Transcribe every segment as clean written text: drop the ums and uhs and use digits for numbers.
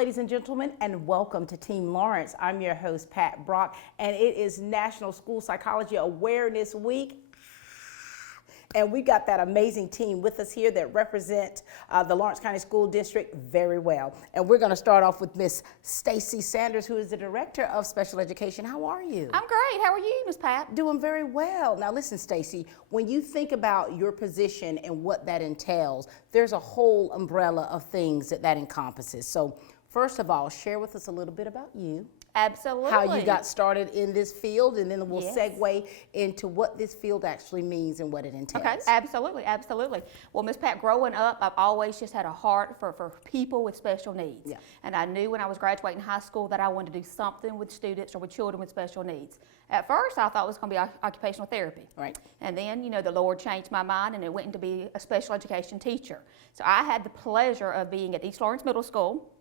ladies and gentlemen, and welcome to Team Lawrence. I'm your host, Pat Brock, and it is National School Psychology Awareness Week. And we got that amazing team with us here that represent the Lawrence County School District very well. And we're going to start off with Miss Stacy Sanders, who is the Director of Special Education. How are you? I'm great. How are you, Miss Pat? Doing very well. Now listen, Stacy, when you think about your position and what that entails, there's a whole umbrella of things that encompasses. So first of all, share with us a little bit about you. Absolutely. How you got started in this field, and then we'll segue into what this field actually means and what it entails. Okay, absolutely, absolutely. Well, Miss Pat, growing up, I've always just had a heart for people with special needs. Yeah. And I knew when I was graduating high school that I wanted to do something with students or with children with special needs. At first, I thought it was going to be occupational therapy. Right. And then, you know, the Lord changed my mind and it went into be a special education teacher. So I had the pleasure of being at East Lawrence Middle School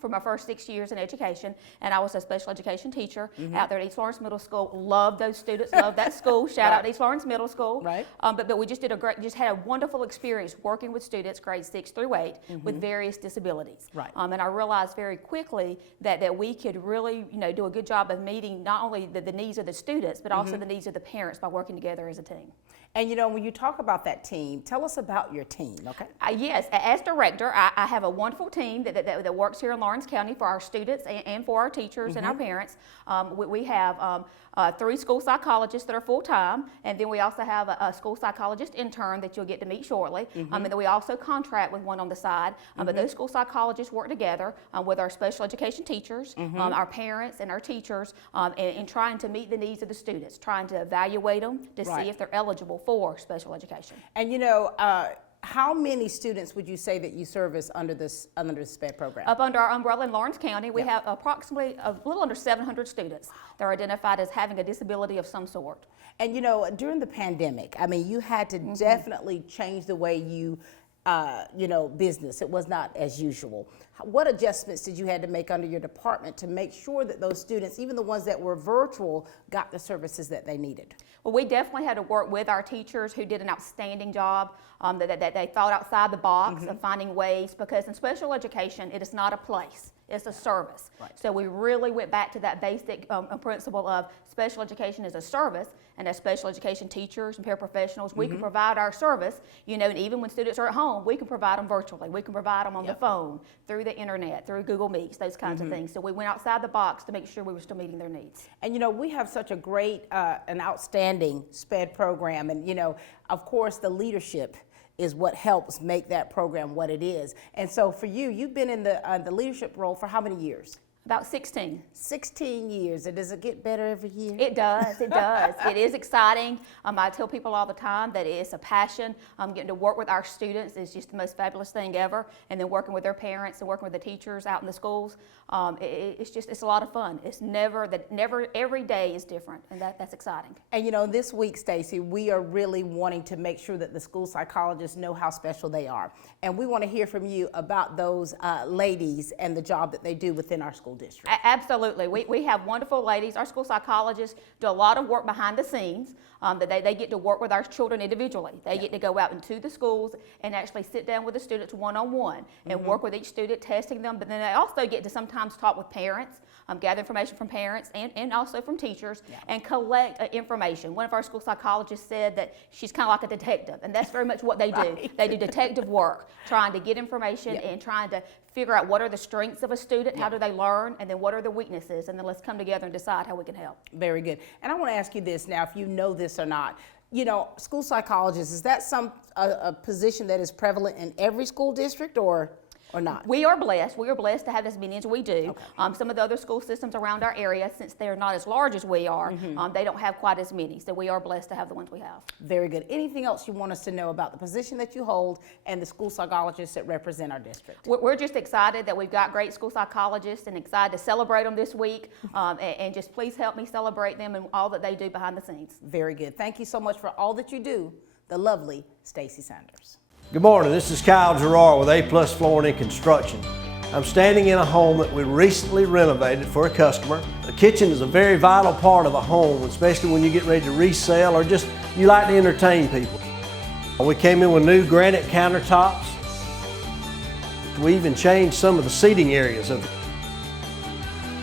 for my first 6 years in education, and I was a special education teacher out there at East Lawrence Middle School. Loved those students, loved that school. Shout out to East Lawrence Middle School. Right. But we just just had a wonderful experience working with students grades 6 through 8 with various disabilities. Right. And I realized very quickly that we could really, you know, do a good job of meeting not only the needs of the students, but also the needs of the parents by working together as a team. And you know, when you talk about that team, tell us about your team, okay? Yes, as director, I have a wonderful team that works here in Lawrence County for our students and for our teachers and our parents. We have 3 school psychologists that are full-time, and then we also have a school psychologist intern that you'll get to meet shortly. And then we also contract with one on the side. But those school psychologists work together with our special education teachers, our parents and our teachers, in trying to meet the needs of the students, trying to evaluate them to see if they're eligible for special education. And you know, how many students would you say that you service under this SPED program? Up under our umbrella in Lawrence County, we have approximately a little under 700 students that are identified as having a disability of some sort. And you know, during the pandemic, I mean, you had to definitely change the way you know, business. It was not as usual. What adjustments did you have to make under your department to make sure that those students, even the ones that were virtual, got the services that they needed? Well, we definitely had to work with our teachers who did an outstanding job, that they thought outside the box of finding ways, because in special education, it is not a place. It's a service. Right. So we really went back to that basic principle of special education as a service, and as special education teachers and paraprofessionals, we can provide our service, you know, and even when students are at home, we can provide them virtually. We can provide them on the phone, through the internet, through Google Meets, those kinds of things. So we went outside the box to make sure we were still meeting their needs. And you know, we have such a great, an outstanding SPED program, and you know, of course, the leadership is what helps make that program what it is. And so for you, you've been in the leadership role for how many years? About 16. 16 years. And does it get better every year? It does. It does. It is exciting. I tell people all the time that it's a passion. Getting to work with our students is just the most fabulous thing ever. And then working with their parents and working with the teachers out in the schools, it's a lot of fun. It's never every day is different, and that's exciting. And you know, this week, Stacy, we are really wanting to make sure that the school psychologists know how special they are. And we want to hear from you about those ladies and the job that they do within our school district. Absolutely. We have wonderful ladies. Our school psychologists do a lot of work behind the scenes. That they get to work with our children individually. They get to go out into the schools and actually sit down with the students one-on-one and work with each student, testing them. But then they also get to sometimes talk with parents, gather information from parents and also from teachers, and collect information. One of our school psychologists said that she's kind of like a detective, and that's very much what they do. They do detective work, trying to get information and trying to figure out what are the strengths of a student, how do they learn, and then what are the weaknesses, and then let's come together and decide how we can help. Very good. And I want to ask you this now, if you know this or not. You know, school psychologists, is that a position that is prevalent in every school district or not? We are blessed. We are blessed to have as many as we do. Okay. Some of the other school systems around our area, since they're not as large as we are, they don't have quite as many. So we are blessed to have the ones we have. Very good. Anything else you want us to know about the position that you hold and the school psychologists that represent our district? We're just excited that we've got great school psychologists and excited to celebrate them this week. And just please help me celebrate them and all that they do behind the scenes. Very good. Thank you so much for all that you do, the lovely Stacy Sanders. Good morning, this is Kyle Gerard with A+ Flooring and Construction. I'm standing in a home that we recently renovated for a customer. The kitchen is a very vital part of a home, especially when you get ready to resell or just you like to entertain people. We came in with new granite countertops. We even changed some of the seating areas of it.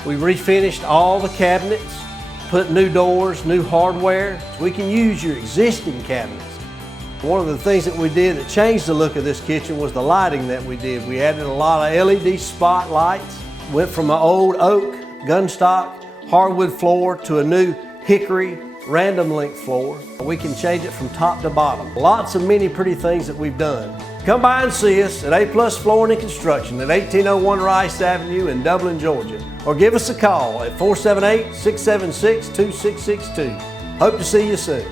We refinished all the cabinets, put new doors, new hardware, so we can use your existing cabinets. One of the things that we did that changed the look of this kitchen was the lighting that we did. We added a lot of LED spotlights, went from an old oak, gunstock, hardwood floor to a new hickory, random length floor. We can change it from top to bottom. Lots of many pretty things that we've done. Come by and see us at A+ Flooring and Construction at 1801 Rice Avenue in Dublin, Georgia, or give us a call at 478-676-2662. Hope to see you soon.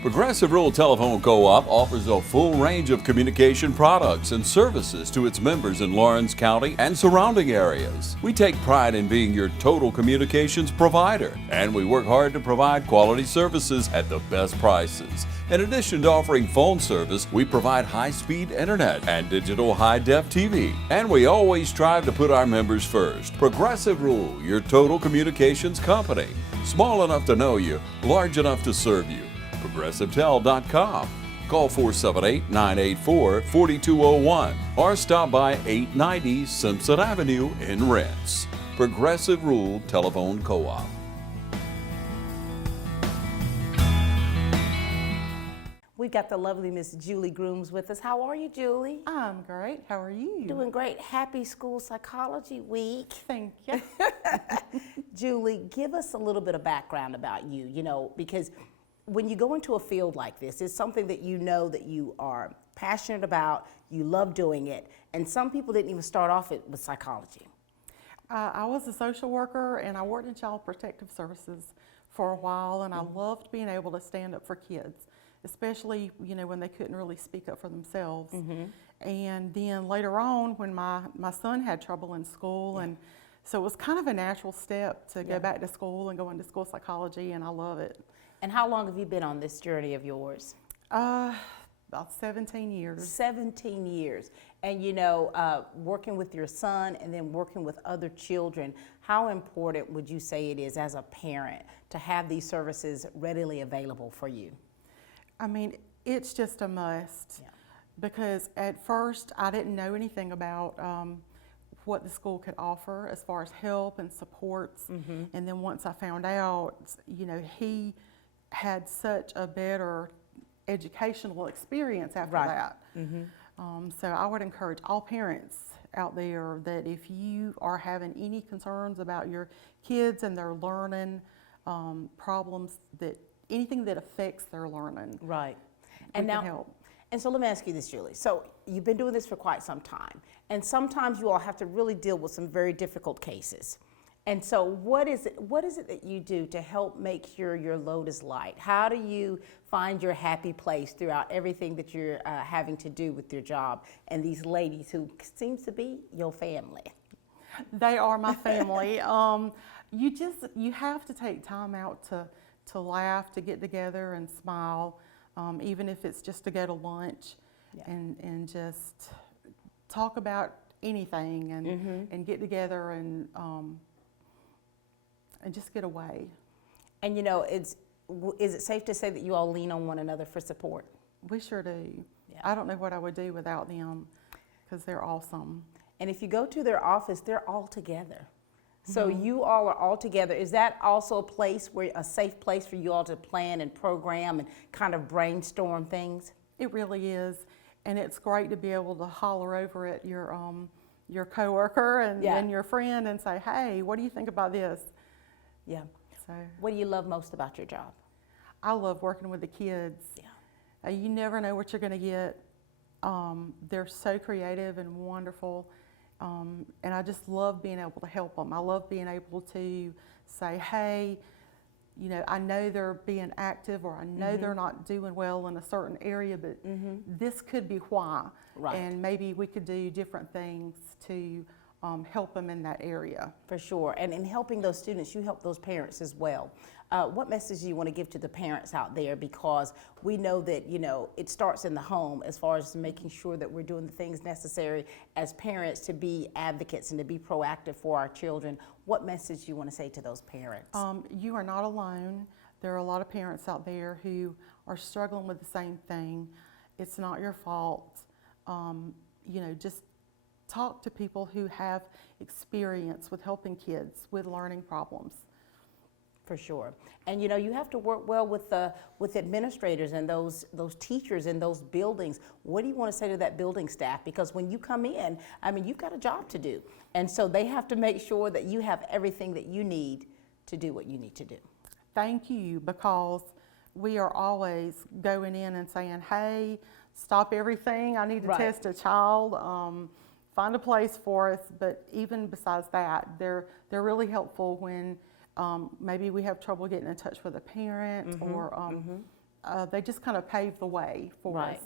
Progressive Rural Telephone Co-op offers a full range of communication products and services to its members in Lawrence County and surrounding areas. We take pride in being your total communications provider, and we work hard to provide quality services at the best prices. In addition to offering phone service, we provide high-speed internet and digital high-def TV. And we always strive to put our members first. Progressive Rural, your total communications company. Small enough to know you, large enough to serve you. ProgressiveTel.com. Call 478-984-4201 or stop by 890 Simpson Avenue in Rents. Progressive Rural Telephone Co-op. We've got the lovely Miss Julie Grooms with us. How are you, Julie? I'm great. How are you? Doing great. Happy School Psychology Week. Thank you. Julie, give us a little bit of background about you, because when you go into a field like this, it's something that you know that you are passionate about, you love doing it, and some people didn't even start off with psychology. I was a social worker and I worked in child protective services for a while, and I loved being able to stand up for kids, especially when they couldn't really speak up for themselves. And then later on, when my son had trouble in school, and so it was kind of a natural step to go back to school and go into school psychology, and I love it. And how long have you been on this journey of yours? About 17 years. 17 years. And working with your son and then working with other children, how important would you say it is as a parent to have these services readily available for you? I mean, it's just a must. Because at first I didn't know anything about what the school could offer as far as help and supports. And then once I found out, he had such a better educational experience after that. So I would encourage all parents out there that if you are having any concerns about your kids and their learning problems, that anything that affects their learning, and now, can help. And so let me ask you this, Julie. So you've been doing this for quite some time, and sometimes you all have to really deal with some very difficult cases. And so what is it that you do to help make sure your load is light? How do you find your happy place throughout everything that you're having to do with your job and these ladies who seems to be your family? They are my family. You have to take time out to laugh, to get together and smile, even if it's just to go to lunch and just talk about anything and get together and just get away. And is it safe to say that you all lean on one another for support? We sure do. I don't know what I would do without them, because they're awesome. And if you go to their office, they're all together. So you all are all together. Is that also a safe place for you all to plan and program and kind of brainstorm things? It really is. And it's great to be able to holler over at your coworker and your friend and say, hey, what do you think about this? So what do you love most about your job? I love working with the kids. You never know what you're going to get. They're so creative and wonderful. And I just love being able to help them. I love being able to say, hey, I know they're being active, or I know they're not doing well in a certain area, but this could be why. And maybe we could do different things to help them in that area. For sure. And in helping those students, you help those parents as well. What message do you want to give to the parents out there? Because we know that, it starts in the home as far as making sure that we're doing the things necessary as parents to be advocates and to be proactive for our children. What message do you want to say to those parents? You are not alone. There are a lot of parents out there who are struggling with the same thing. it's not your fault. You know, just talk to people who have experience with helping kids with learning problems. For sure. And you know, you have to work well with administrators and those teachers in those buildings. What do you want to say to that building staff? Because when you come in, I mean, you've got a job to do. And so they have to make sure that you have everything that you need to do what you need to do. Thank you, because we are always going in and saying, hey, stop everything. I need to test a child. Find a place for us. But even besides that, they're really helpful when maybe we have trouble getting in touch with a parent, or they just kind of pave the way for us.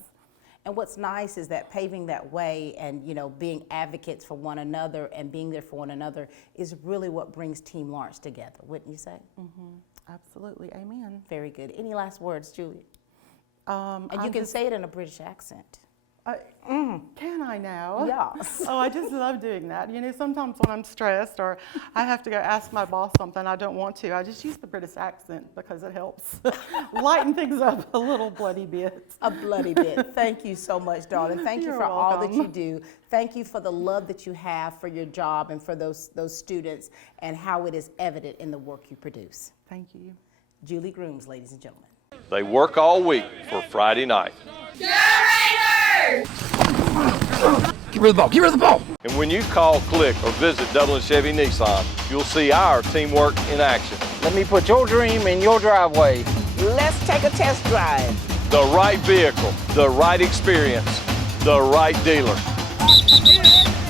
And what's nice is that paving that way and, you know, being advocates for one another and being there for one another is really what brings Team Lawrence together, wouldn't you say? Absolutely, amen. Very good. Any last words, Julie? And you I'm can say it in a British accent. Can I now? Yes. Oh, I just love doing that. You know, sometimes when I'm stressed or I have to go ask my boss something I don't want to, I just use the British accent because it helps lighten things up a little bloody bit. A bloody bit. Thank you so much, darling. Thank you You're for all that you welcome. do. Thank you for the love that you have for your job and for those students and how it is evident in the work you produce. Thank you. Julie Grooms, ladies and gentlemen. They work all week for Friday night. Get rid of the ball. Get rid of the ball. And when you call, click, or visit Dublin Chevy Nissan, you'll see our teamwork in action. Let me put your dream in your driveway. Let's take a test drive. The right vehicle, the right experience, the right dealer.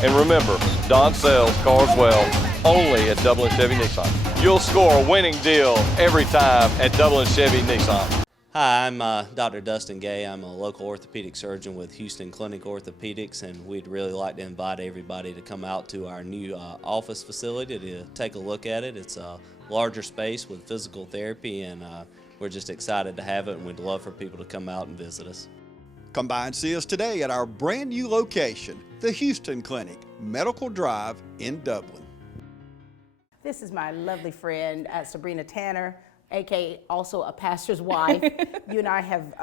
And remember, Don sells cars well only at Dublin Chevy Nissan. You'll score a winning deal every time at Dublin Chevy Nissan. Hi, I'm Dr. Dustin Gay. I'm a local orthopedic surgeon with Houston Clinic Orthopedics, and we'd really like to invite everybody to come out to our new office facility to take a look at it. It's a larger space with physical therapy, and we're just excited to have it, and we'd love for people to come out and visit us. Come by and see us today at our brand new location, the Houston Clinic, Medical Drive in Dublin. This is my lovely friend, Sabrina Tanner, aka also a pastor's wife. You and I have,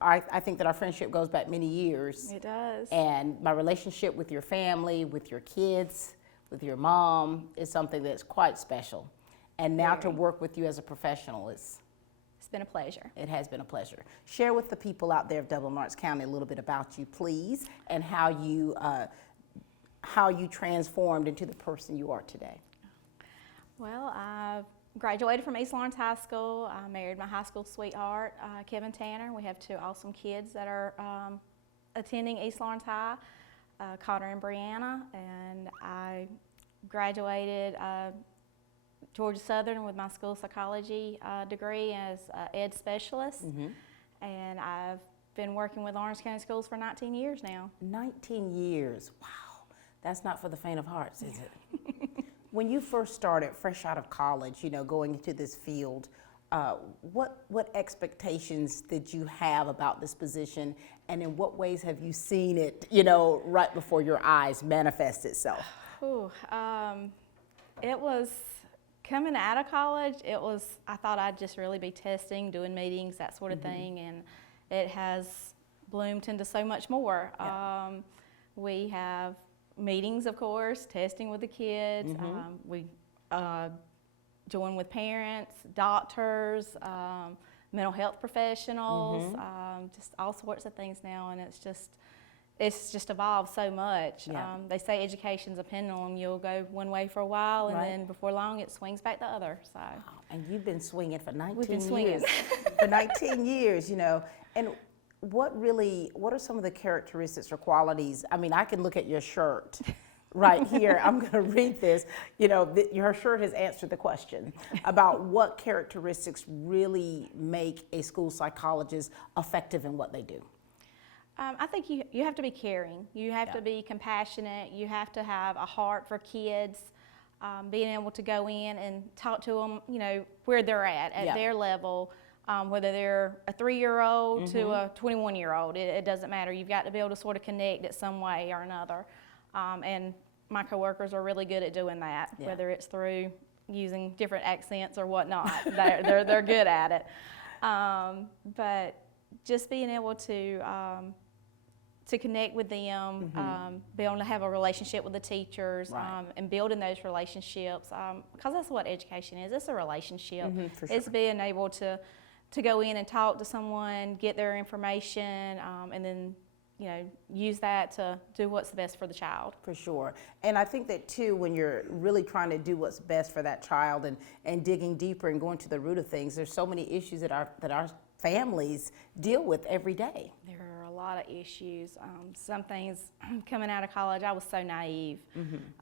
I think that our friendship goes back many years. It does. And my relationship with your family, with your kids, with your mom is something that's quite special. And now to work with you as a professional is... It's been a pleasure. It has been a pleasure. Share with the people out there of Dublin Lawrence County a little bit about you, please, and how you transformed into the person you are today. Well, I graduated from East Lawrence High School. I married my high school sweetheart, Kevin Tanner. We have two awesome kids that are attending East Lawrence High, Connor and Brianna. And I graduated Georgia Southern with my school psychology degree as ed specialist. And I've been working with Lawrence County Schools for 19 years now. 19 years, wow. That's not for the faint of hearts, is it? When you first started, fresh out of college, you know, going into this field, what expectations did you have about this position, and in what ways have you seen it, you know, right before your eyes manifest itself? Ooh, it was coming out of college. I thought I'd just really be testing, doing meetings, that sort of thing, and it has bloomed into so much more. Yeah. We have meetings, of course, testing with the kids. We join with parents, doctors, mental health professionals, just all sorts of things now, and it's just evolved so much. Yeah. They say education's a pendulum. You'll go one way for a while, and then before long it swings back the other. So. Wow. And you've been swinging for 19 We've been years. swinging. For 19 years, you know. And what are some of the characteristics or qualities? I mean, I can look at your shirt right here. I'm going to read this. You know, your shirt has answered the question about what characteristics really make a school psychologist effective in what they do. I think you have to be caring. You have to be compassionate. You have to have a heart for kids. Being able to go in and talk to them, you know, where they're at their level, whether they're a 3-year-old to a 21-year-old. It doesn't matter. You've got to be able to sort of connect at some way or another. And my coworkers are really good at doing that, whether it's through using different accents or whatnot. They're good at it. But just being able to to connect with them, be able to have a relationship with the teachers, and building those relationships, because that's what education is. It's a relationship. For sure. It's being able to go in and talk to someone, get their information, and then use that to do what's best for the child. For sure. And I think that too, when you're really trying to do what's best for that child and digging deeper and going to the root of things, there's so many issues that our families deal with every day. There are a lot of issues. Some things coming out of college, I was so naive.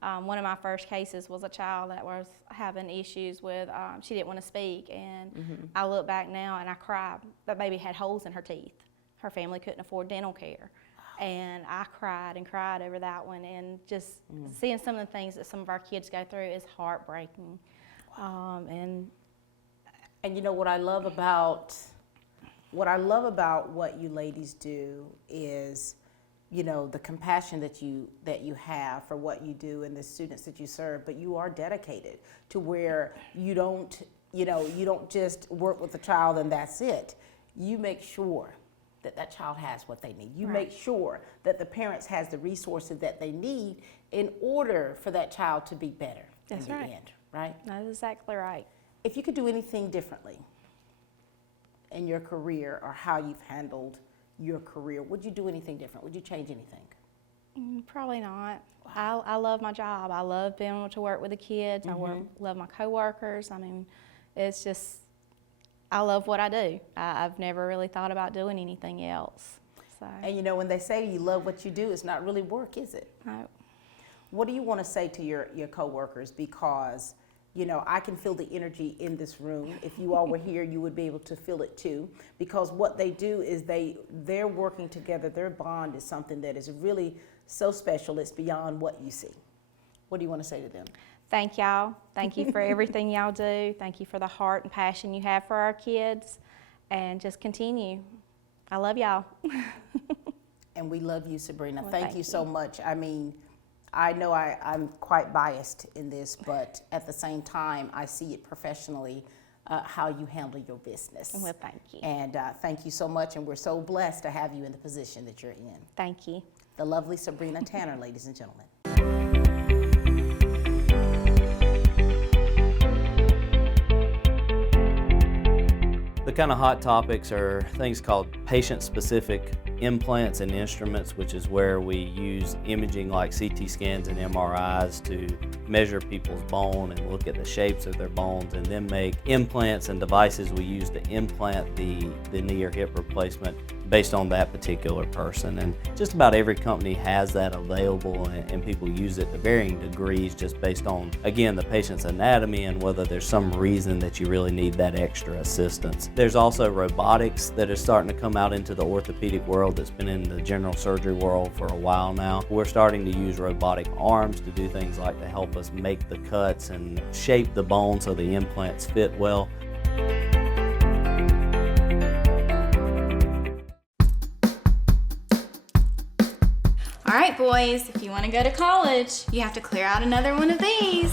One of my first cases was a child that was having issues with, she didn't want to speak, and I look back now and I cry. That baby had holes in her teeth. Her family couldn't afford dental care. And I cried and cried over that one, and just seeing some of the things that some of our kids go through is heartbreaking. And you know what I love about what you ladies do is, the compassion that you have for what you do and the students that you serve, but you are dedicated to where you don't just work with the child and that's it. You make sure that child has what they need. You make sure that the parents has the resources that they need in order for that child to be better in the end, right? That's exactly right. If you could do anything differently in your career or how you've handled your career, would you do anything different? Would you change anything? Probably not. I love my job. I love being able to work with the kids. I love my coworkers. I mean, it's just, I love what I do. I've never really thought about doing anything else. So. And when they say you love what you do, it's not really work, is it? No. What do you want to say to your coworkers? Because, I can feel the energy in this room. If you all were here, you would be able to feel it too. Because what they do is they're working together. Their bond is something that is really so special. It's beyond what you see. What do you want to say to them? Thank y'all. Thank you for everything y'all do. Thank you for the heart and passion you have for our kids. And just continue. I love y'all. And we love you, Sabrina. Well, thank you so much. I mean, I know I'm quite biased in this, but at the same time, I see it professionally, how you handle your business. Well, thank you. And thank you so much, and we're so blessed to have you in the position that you're in. Thank you. The lovely Sabrina Tanner, ladies and gentlemen. The kind of hot topics are things called patient-specific implants and instruments, which is where we use imaging like CT scans and MRIs to measure people's bone and look at the shapes of their bones, and then make implants and devices we use to implant the knee or hip replacement based on that particular person. And just about every company has that available, and people use it to varying degrees just based on, again, the patient's anatomy and whether there's some reason that you really need that extra assistance. There's also robotics that is starting to come out into the orthopedic world that's been in the general surgery world for a while now. We're starting to use robotic arms to do things like to help us make the cuts and shape the bone so the implants fit well. All right, boys, if you want to go to college, you have to clear out another one of these.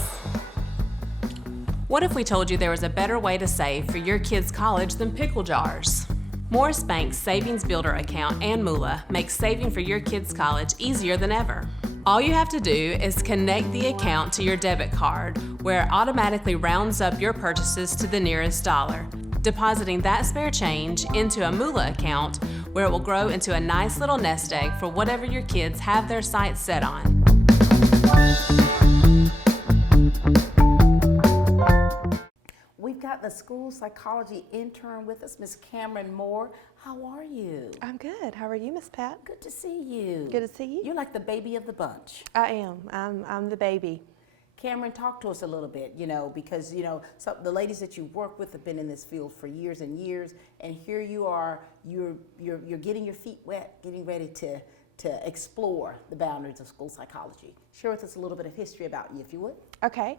What if we told you there was a better way to save for your kids' college than pickle jars? Morris Bank's Savings Builder account and Moolah makes saving for your kids' college easier than ever. All you have to do is connect the account to your debit card, where it automatically rounds up your purchases to the nearest dollar, depositing that spare change into a Moolah account where it will grow into a nice little nest egg for whatever your kids have their sights set on. We've got the school psychology intern with us, Miss Cameron Moore. How are you? I'm good. How are you, Miss Pat? Good to see you. Good to see you. You're like the baby of the bunch. I am. I'm the baby. Cameron, talk to us a little bit, because, the ladies that you work with have been in this field for years and years, and here you are, you're getting your feet wet, getting ready to explore the boundaries of school psychology. Share with us a little bit of history about you, if you would. Okay.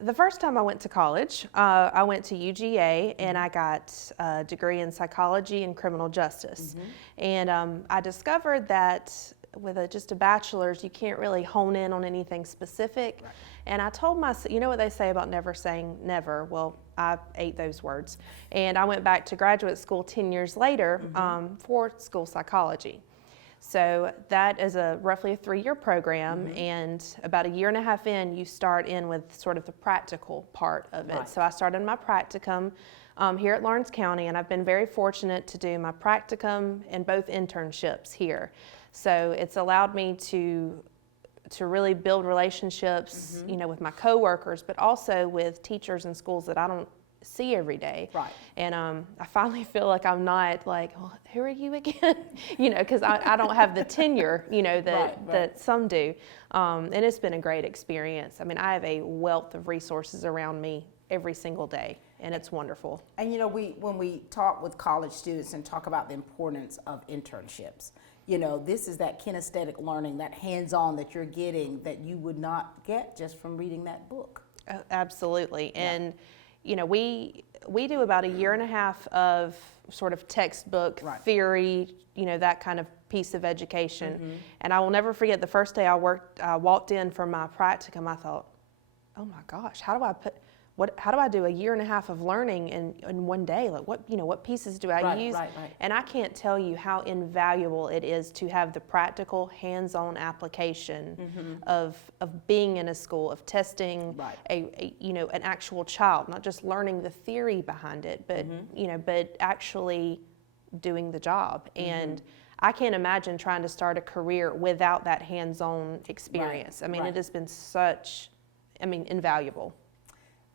The first time I went to college, I went to UGA, and I got a degree in psychology and criminal justice. And I discovered that with just a bachelor's, you can't really hone in on anything specific. Right. And I told myself, you know what they say about never saying never? Well, I ate those words. And I went back to graduate school 10 years later for school psychology. So that is roughly a 3-year program, and about a year and a half in, you start in with sort of the practical part of it. Right. So I started my practicum here at Lawrence County, and I've been very fortunate to do my practicum and both internships here. So it's allowed me to really build relationships, you know, with my coworkers, but also with teachers in schools that I don't see every day. Right. And I finally feel like I'm not like, well, who are you again? You know, because I don't have the tenure, you know, that some do. And it's been a great experience. I mean, I have a wealth of resources around me every single day, and it's wonderful. And you know, when we talk with college students and talk about the importance of internships, you know, this is that kinesthetic learning, that hands-on that you're getting that you would not get just from reading that book. Absolutely. And you know, we do about a year and a half of sort of textbook theory, you know, that kind of piece of education. And I will never forget the first day I walked in for my practicum, I thought, oh my gosh, how do I do a year and a half of learning in one day? Like what pieces do I use? And I can't tell you how invaluable it is to have the practical hands-on application of being in a school, of testing an actual child, not just learning the theory behind it, but but actually doing the job. And I can't imagine trying to start a career without that hands-on experience. I mean, it has been invaluable.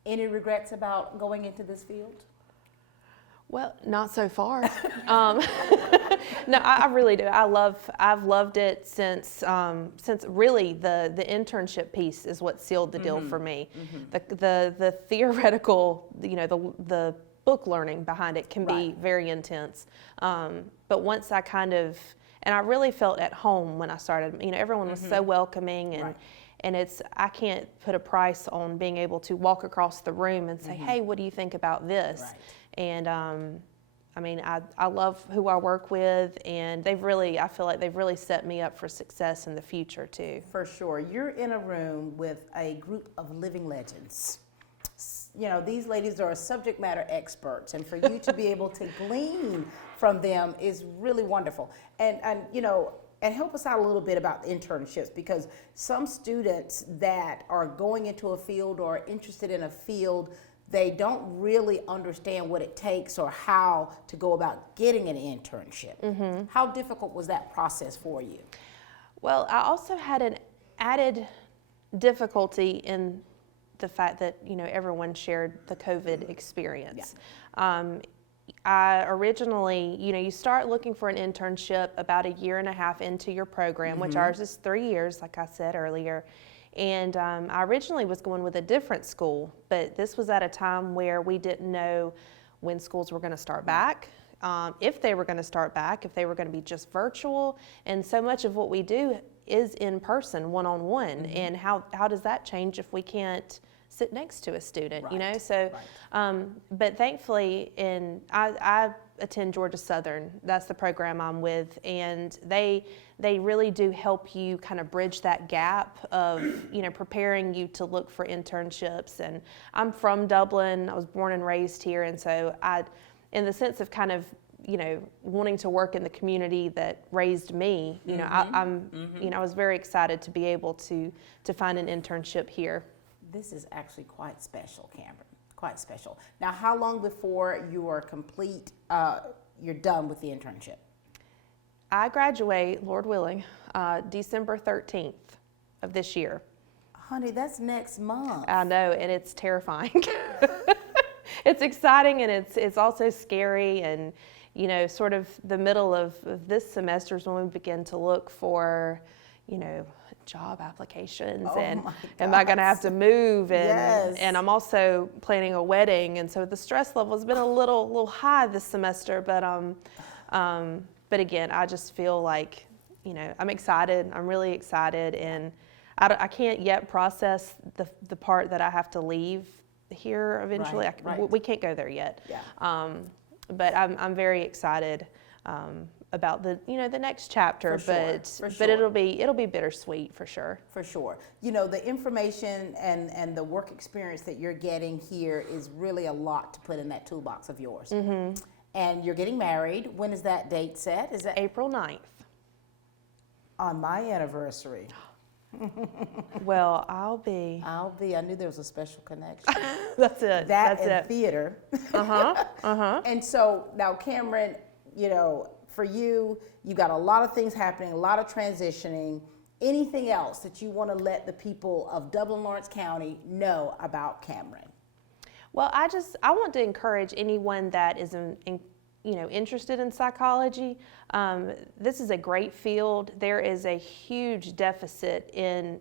Any regrets about going into this field? Well, not so far. No, I really do. I've loved it since really the internship piece is what sealed the deal for me. The theoretical, you know, the book learning behind it can be very intense. But once I and I really felt at home when I started. You know, everyone was so welcoming and I can't put a price on being able to walk across the room and say, hey, what do you think about this? And I mean, I love who I work with, and I feel like they've really set me up for success in the future too. For sure. You're in a room with a group of living legends. You know, these ladies are subject matter experts, and for you to be able to glean from them is really wonderful. And you know, and help us out a little bit about internships, because some students that are going into a field or are interested in a field, they don't really understand what it takes or how to go about getting an internship. How difficult was that process for you? Well, I also had an added difficulty in the fact that, you know, everyone shared the COVID experience. I originally, you know, you start looking for an internship about a year and a half into your program, which ours is 3 years, like I said earlier. And I originally was going with a different school, but this was at a time where we didn't know when schools were going to start back, if they were going to start back, if they were going to be just virtual. And so much of what we do is in person, one-on-one. And how does that change if we can't sit next to a student, you know? So, but thankfully, I attend Georgia Southern. That's the program I'm with, and they really do help you kind of bridge that gap of, you know, preparing you to look for internships. And I'm from Dublin. I was born and raised here, and so in the sense of kind of, you know, wanting to work in the community that raised me, you know, you know, I was very excited to be able to find an internship here. This is actually quite special, Cameron, quite special. Now, how long before you are complete, you're done with the internship? I graduate, Lord willing, December 13th of this year. Honey, that's next month. I know, and it's terrifying. It's exciting, and it's also scary, and, you know, sort of the middle of this semester is when we begin to look for, you know, job applications, and am I going to have to move, and I'm also planning a wedding, and so the stress level has been a little high this semester, but again, I just feel like, you know, I'm excited. I'm really excited, and I can't yet process the part that I have to leave here eventually. We can't go there yet. But I'm very excited about the next chapter, but it'll be bittersweet for sure. For sure. You know, the information and the work experience that you're getting here is really a lot to put in that toolbox of yours. And you're getting married. When is that date set? Is that April 9th? On my anniversary. Well, I'll be. I knew there was a special connection. That's it. That That's and it. theater. Uh-huh. And so now, Cameron, for you, you got a lot of things happening, a lot of transitioning. Anything else that you want to let the people of Dublin-Lawrence County know about Cameron? Well, I want to encourage anyone that is interested in psychology. This is a great field. There is a huge deficit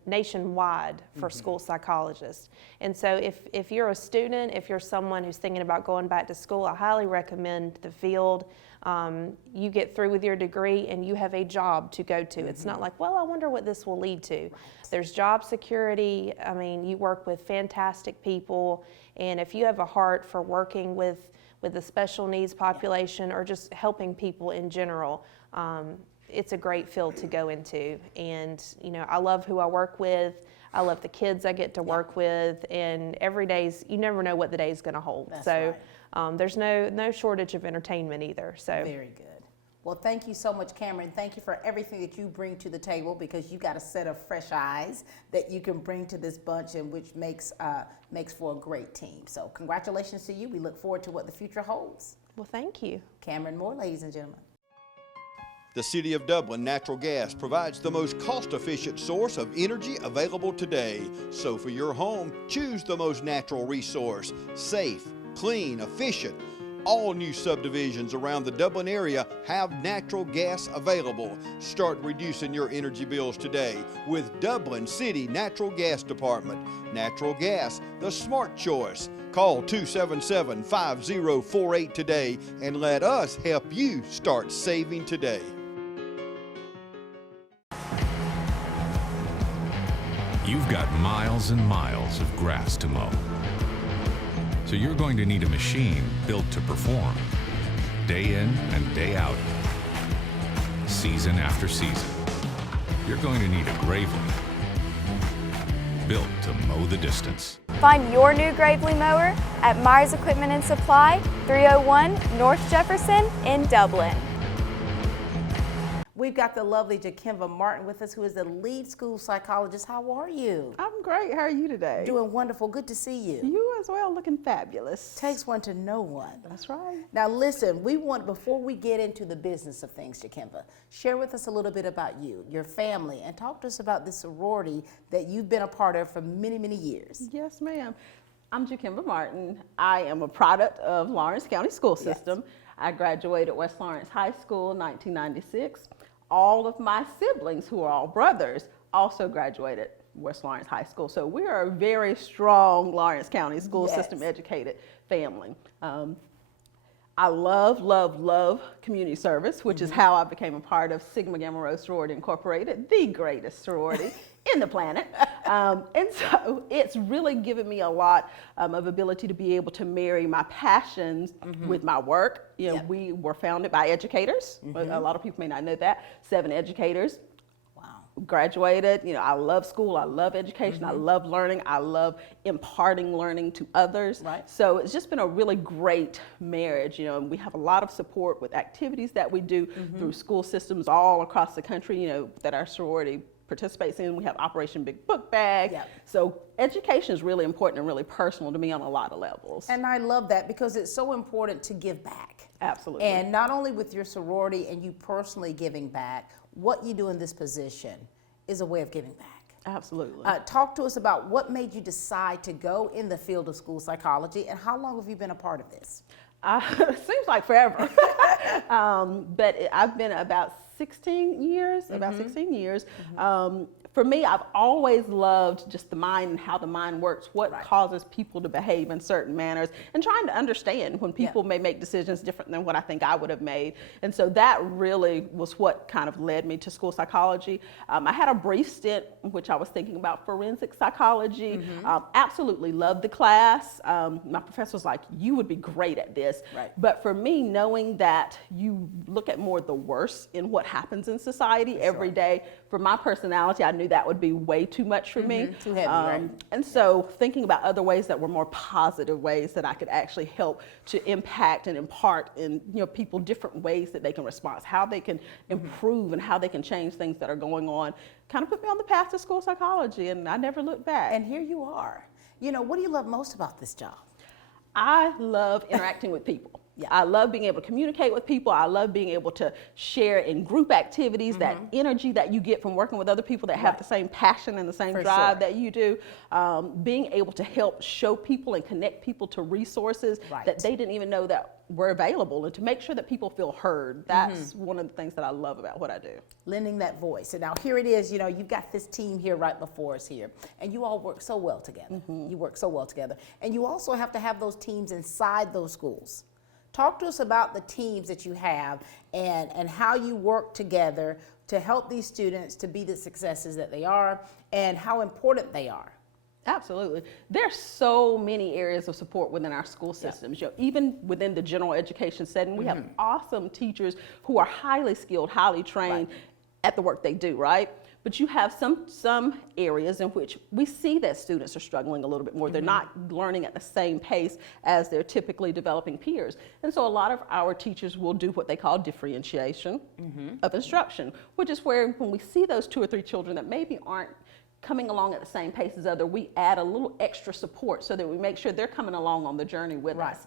nationwide for school psychologists. And so if you're a student, if you're someone who's thinking about going back to school, I highly recommend the field. You get through with your degree and you have a job to go to. It's not like, well, I wonder what this will lead to. There's job security. I mean, you work with fantastic people. And if you have a heart for working with the special needs population or just helping people in general, it's a great field to go into. And, I love who I work with. I love the kids I get to work with. And every day's, you never know what the day's going to hold. That's so right. there's no shortage of entertainment either. So Very good. Well, thank you so much, Cameron. Thank you for everything that you bring to the table, because you got a set of fresh eyes that you can bring to this bunch, and which makes for a great team. So congratulations to you. We look forward to what the future holds. Well, thank you. Cameron Moore, ladies and gentlemen. The City of Dublin Natural Gas provides the most cost-efficient source of energy available today. So for your home, choose the most natural resource. Safe, clean, efficient. All new subdivisions around the Dublin area have natural gas available. Start reducing your energy bills today with Dublin City Natural Gas Department. Natural gas, the smart choice. Call 277-5048 today and let us help you start saving today. You've got miles and miles of grass to mow. So you're going to need a machine built to perform, day in and day out, season after season. You're going to need a Gravely, built to mow the distance. Find your new Gravely mower at Myers Equipment and Supply, 301 North Jefferson in Dublin. We've got the lovely Jakimva Martin with us, who is the lead school psychologist. How are you? I'm great. How are you today? Doing wonderful. Good to see you. You as well, looking fabulous. Takes one to know one. That's right. Now listen, before we get into the business of things, Jakimva, share with us a little bit about you, your family, and talk to us about this sorority that you've been a part of for many, many years. Yes, ma'am. I'm Jakimva Martin. I am a product of Lawrence County School System. Yes. I graduated West Lawrence High School in 1996. All of my siblings, who are all brothers, also graduated West Lawrence High School. So we are a very strong Lawrence County School System educated family. I love community service, which is how I became a part of Sigma Gamma Rho Sorority Incorporated, the greatest sorority in the planet. And so it's really given me a lot of ability to be able to marry my passions with my work. We were founded by educators. A lot of people may not know that. 7 educators. Graduated, I love school, I love education, I love learning, I love imparting learning to others. Right. So it's just been a really great marriage, and we have a lot of support with activities that we do through school systems all across the country, that our sorority participates in. We have Operation Big Book Bag. Yep. So education is really important and really personal to me on a lot of levels. And I love that, because it's so important to give back. Absolutely. And not only with your sorority and you personally giving back, what you do in this position is a way of giving back. Absolutely. Talk to us about what made you decide to go in the field of school psychology, and how long have you been a part of this? It seems like forever. But I've been about 16 years, For me, I've always loved just the mind and how the mind works, what causes people to behave in certain manners, and trying to understand when people may make decisions different than what I think I would have made. And so that really was what kind of led me to school psychology. I had a brief stint in which I was thinking about forensic psychology. Absolutely loved the class. My professor was like, you would be great at this. Right. But for me, knowing that you look at more the worst in what what happens in society every day. For my personality, I knew that would be way too much for me. Too heavy, right? And so thinking about other ways that were more positive ways that I could actually help to impact and impart in people different ways that they can respond, how they can improve and how they can change things that are going on, kind of put me on the path to school psychology, and I never looked back. And here you are. What do you love most about this job? I love interacting with people. Yeah. I love being able to communicate with people. I love being able to share in group activities, that energy that you get from working with other people that have the same passion and the same drive that you do. Being able to help show people and connect people to resources that they didn't even know that were available, and to make sure that people feel heard. That's one of the things that I love about what I do. Lending that voice. And now here it is, you've got this team here right before us here, and you all work so well together. You work so well together. And you also have to have those teams inside those schools. Talk to us about the teams that you have and how you work together to help these students to be the successes that they are, and how important they are. Absolutely. There's so many areas of support within our school systems. Even within the general education setting, we have awesome teachers who are highly skilled, highly trained at the work they do, right? But you have some areas in which we see that students are struggling a little bit more. They're not learning at the same pace as their typically developing peers. And so a lot of our teachers will do what they call differentiation of instruction, which is where when we see those 2 or 3 children that maybe aren't coming along at the same pace as other, we add a little extra support so that we make sure they're coming along on the journey with us.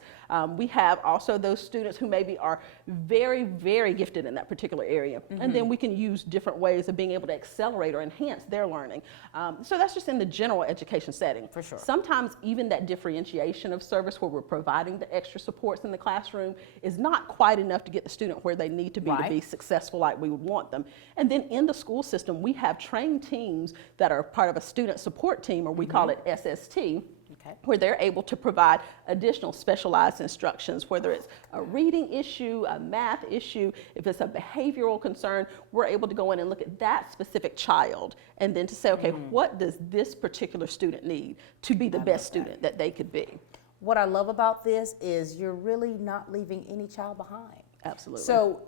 We have also those students who maybe are very, very gifted in that particular area. And then we can use different ways of being able to accelerate or enhance their learning. So that's just in the general education setting. For sure. Sometimes even that differentiation of service where we're providing the extra supports in the classroom is not quite enough to get the student where they need to be successful like we would want them. And then in the school system, we have trained teams that are part of a student support team, or we call it SST, where they're able to provide additional specialized instructions, whether it's a reading issue, a math issue, if it's a behavioral concern, we're able to go in and look at that specific child and then to say, okay, what does this particular student need to be the best student that they could be? What I love about this is you're really not leaving any child behind. Absolutely. So,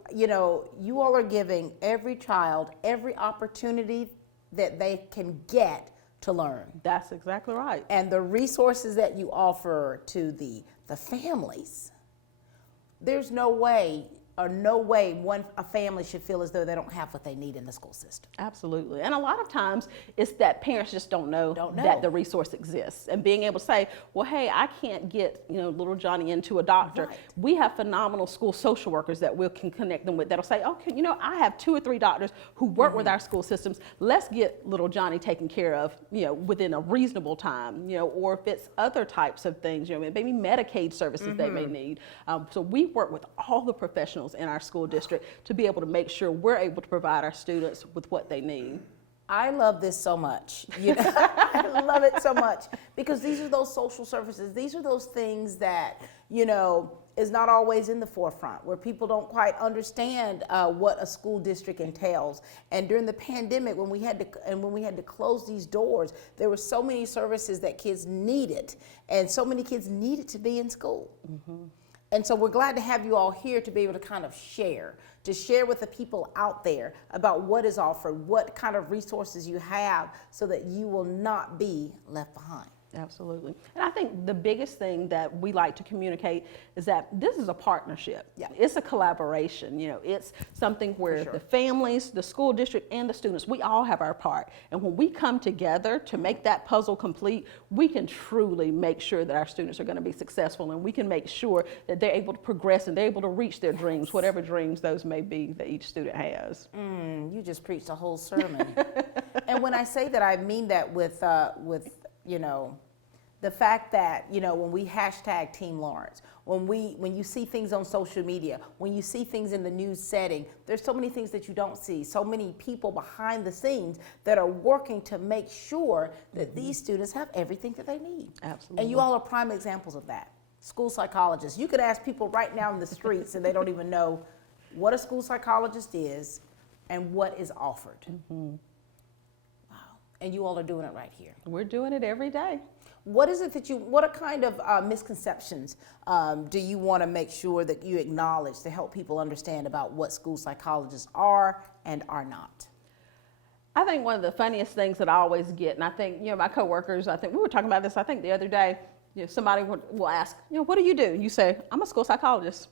you all are giving every child every opportunity that they can get to learn. That's exactly right. And the resources that you offer to the families, there's no way a family should feel as though they don't have what they need in the school system. Absolutely. And a lot of times it's that parents just don't know that the resource exists. And being able to say, well, hey, I can't get little Johnny into a doctor. We have phenomenal school social workers that we can connect them with that'll say, okay, I have 2 or 3 doctors who work with our school systems. Let's get little Johnny taken care of, within a reasonable time, or if it's other types of things, maybe Medicaid services they may need. So we work with all the professionals in our school district to be able to make sure we're able to provide our students with what they need. I love this so much. I love it so much because these are those social services. These are those things that, is not always in the forefront, where people don't quite understand what a school district entails. And during the pandemic, when we had to close these doors, there were so many services that kids needed, and so many kids needed to be in school. And so we're glad to have you all here to be able to kind of share with the people out there about what is offered, what kind of resources you have so that you will not be left behind. Absolutely. And I think the biggest thing that we like to communicate is that this is a partnership. It's a collaboration. It's something where the families, the school district, and the students, we all have our part. And when we come together to make that puzzle complete, we can truly make sure that our students are going to be successful, and we can make sure that they're able to progress and they're able to reach their dreams, whatever dreams those may be that each student has. You just preached a whole sermon. And when I say that, I mean that with the fact that, when we hashtag Team Lawrence, when you see things on social media, when you see things in the news setting, there's so many things that you don't see, so many people behind the scenes that are working to make sure that these students have everything that they need. Absolutely. And you all are prime examples of that. School psychologists. You could ask people right now in the streets and they don't even know what a school psychologist is and what is offered. And you all are doing it right here. We're doing it every day. What is it that what kind of misconceptions do you want to make sure that you acknowledge to help people understand about what school psychologists are and are not? I think one of the funniest things that I always get, and I think, my coworkers, I think we were talking about this, I think the other day, somebody will ask, what do you do? You say, I'm a school psychologist.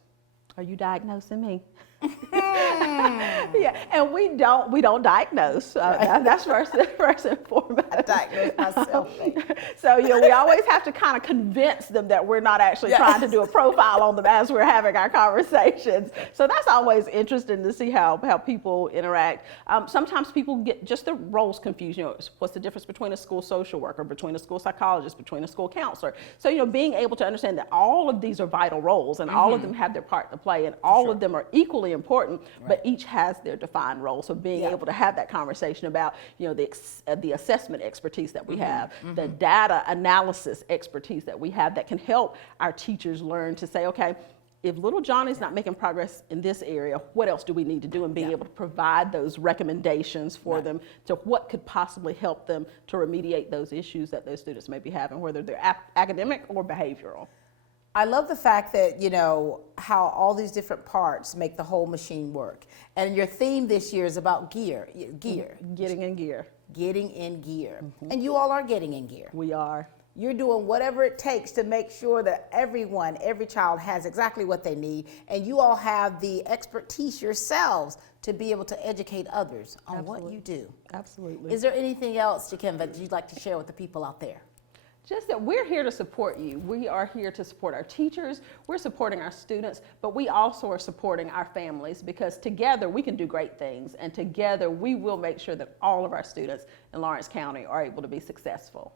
Are you diagnosing me? Yeah, and we don't diagnose. That's first and foremost. I diagnose myself. So we always have to kind of convince them that we're not actually trying to do a profile on them as we're having our conversations. So that's always interesting to see how people interact. Sometimes people get just the roles confused. What's the difference between a school social worker, between a school psychologist, between a school counselor? So being able to understand that all of these are vital roles, and all of them have their part to play, and all of them are equally important, but each has their defined role. So being able to have that conversation about the assessment expertise that we have, the data analysis expertise that we have that can help our teachers learn to say, okay, if little Johnny's not making progress in this area, what else do we need to do? And being able to provide those recommendations for them to what could possibly help them to remediate those issues that those students may be having, whether they're academic or behavioral. I love the fact that, how all these different parts make the whole machine work. And your theme this year is about gear. Getting in gear. Getting in gear. And you all are getting in gear. We are. You're doing whatever it takes to make sure that every child has exactly what they need. And you all have the expertise yourselves to be able to educate others on what you do. Absolutely. Is there anything else, Jakim, that you'd like to share with the people out there? Just that we're here to support you. We are here to support our teachers, we're supporting our students, but we also are supporting our families, because together we can do great things, and together we will make sure that all of our students in Lawrence County are able to be successful.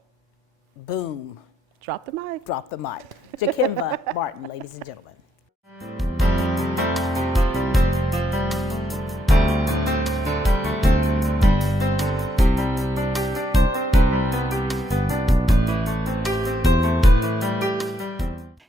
Boom. Drop the mic. Drop the mic. Jakim Martin, ladies and gentlemen.